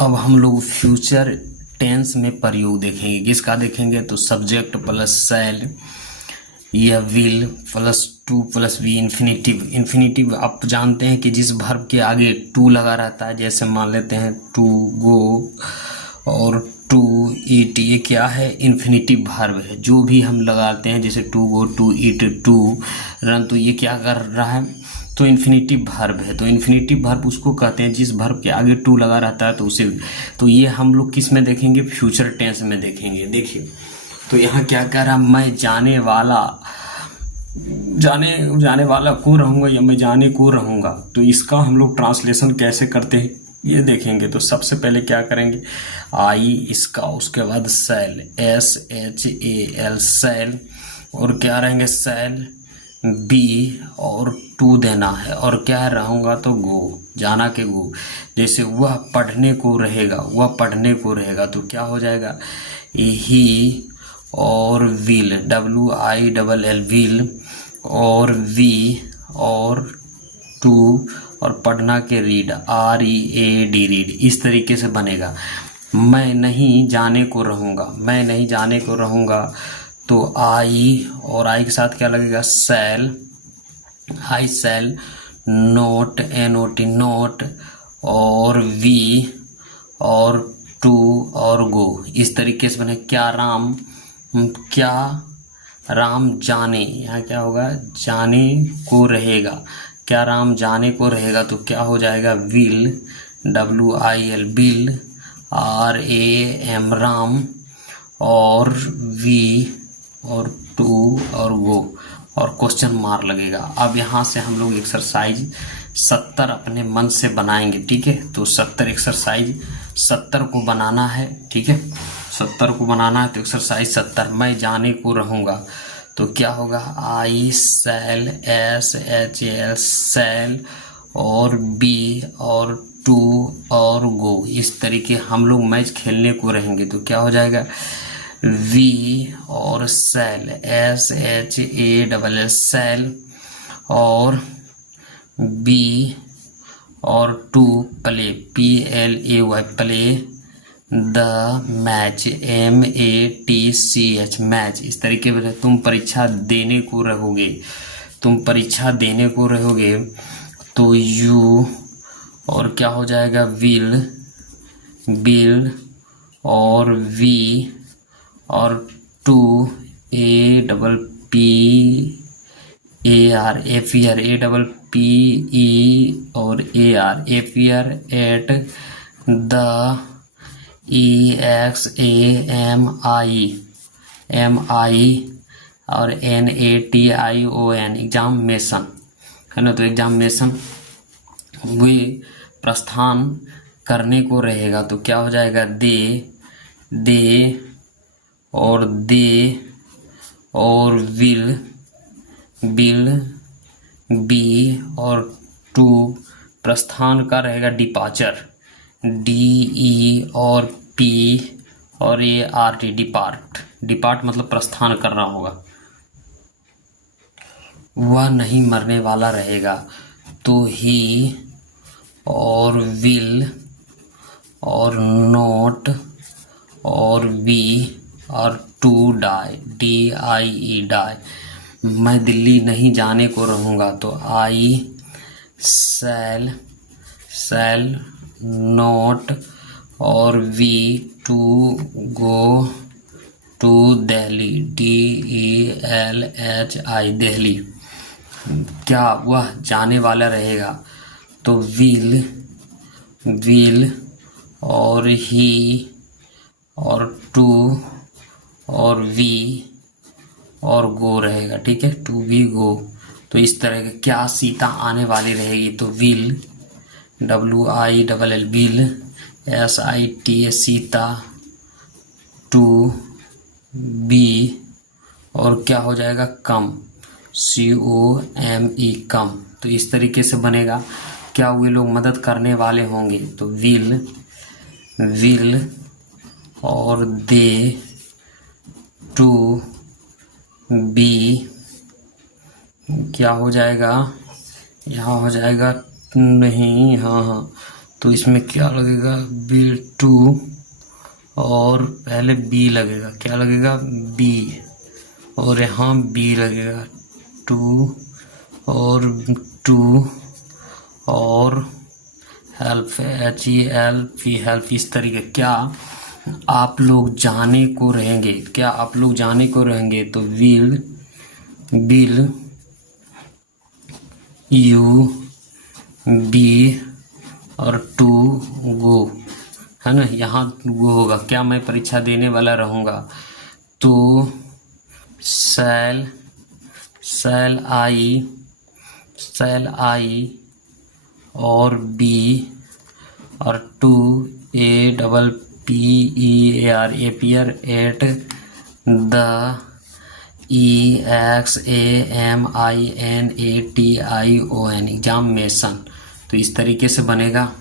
अब हम लोग फ्यूचर टेंस में प्रयोग देखेंगे। किसका देखेंगे? तो सब्जेक्ट प्लस शैल या will plus to plus be infinitive. Infinitive आप जानते हैं कि जिस वर्ब के आगे टू लगा रहता है, जैसे मान लेते हैं टू गो और टू ईट, ये क्या है? इन्फिनेटिव वर्ब है। जो भी हम लगाते हैं जैसे to go, to eat, to run, तो ये क्या कर रहा है? तो इन्फिनेटिव वर्ब है। तो इन्फिनेटिव वर्ब उसको कहते हैं जिस वर्ब के आगे टू लगा रहता है, तो उसे, तो ये हम लोग किस में देखेंगे? फ्यूचर टेंस में देखेंगे। देखिए तो यहाँ क्या कह रहा? मैं जाने वाला को रहूंगा या मैं जाने को रहूंगा। तो इसका हम लोग ट्रांसलेशन कैसे करते हैं ये देखेंगे। तो सबसे पहले क्या करेंगे? आई इसका, उसके बाद शैल SHAL शैल, और क्या रहेंगे? शैल बी और टू देना है, और क्या रहूंगा? तो गो, जाना के गो। जैसे वह पढ़ने को रहेगा, वह पढ़ने को रहेगा, तो क्या हो जाएगा? ही और विल WILL विल, और वी और टू, और पढ़ना के रीड READ रीड। इस तरीके से बनेगा। मैं नहीं जाने को रहूँगा, मैं नहीं जाने को रहूँगा, तो आई, और आई के साथ क्या लगेगा? शैल, आई शैल नोट NOT नोट, और वी और टू और गो। इस तरीके से बने। क्या राम जाने, यहाँ क्या होगा? जाने को रहेगा। क्या राम जाने को रहेगा, तो क्या हो जाएगा? Will WIL will, RAM Ram, और वी और टू और गो, और क्वेश्चन मार्क लगेगा। अब यहाँ से हम लोग एक्सरसाइज 70 अपने मन से बनाएंगे। ठीक है, तो 70 एक्सरसाइज 70 को बनाना है। ठीक है, 70 को बनाना है। तो एक्सरसाइज 70, मैं जाने को रहूँगा, तो क्या होगा? आई शैल SHAL शैल, और बी और टू और गो। इस तरीके हम लोग मैच खेलने को रहेंगे, तो क्या हो जाएगा? वी और शैल SHALL शैल, और बी और to play PLAY play, the match MATCH match. इस तरीके से तुम परीक्षा देने को रहोगे, तुम परीक्षा देने को रहोगे, तो यू, और क्या हो जाएगा? विल और वी और टू APPER और APPER एट द EXAMI और NATION एग्जामिनेशन है ना। तो एग्जामिनेशन वे प्रस्थान करने को रहेगा, तो क्या हो जाएगा? दे और विल बी और टू, प्रस्थान का रहेगा डिपार्चर DE और P और ART डिपार्ट मतलब प्रस्थान करना होगा। वह नहीं मरने वाला रहेगा, तो ही और विल और नोट और बी और टू डाई DIE डाई। मैं दिल्ली नहीं जाने को रहूँगा, तो आई शैल नोट और be to go to Delhi DELHI Delhi. क्या वह जाने वाला रहेगा, तो विल और ही और टू और वी और गो रहेगा। ठीक है, टू वी गो। तो इस तरह के क्या सीता आने वाली रहेगी, तो will WILL will SITA Sita, to be, और क्या हो जाएगा? कम COME कम। तो इस तरीके से बनेगा। क्या वे लोग मदद करने वाले होंगे, तो विल और दे, टू बी, क्या हो जाएगा? यहाँ हो जाएगा नहीं, हाँ, तो इसमें क्या लगेगा, विल टू, और पहले बी लगेगा, क्या लगेगा, बी, और यहाँ बी लगेगा, टू और टू, और हेल्प, HELP, हेल्प, इस तरीके। क्या आप लोग जाने को रहेंगे, क्या आप लोग जाने को रहेंगे, तो विल यू बी और टू गो, है ना, यहाँ गो होगा, क्या मैं परीक्षा देने वाला रहूँगा, तो शैल आई और बी और to appear at the examination, examination. तो इस तरीके से बनेगा।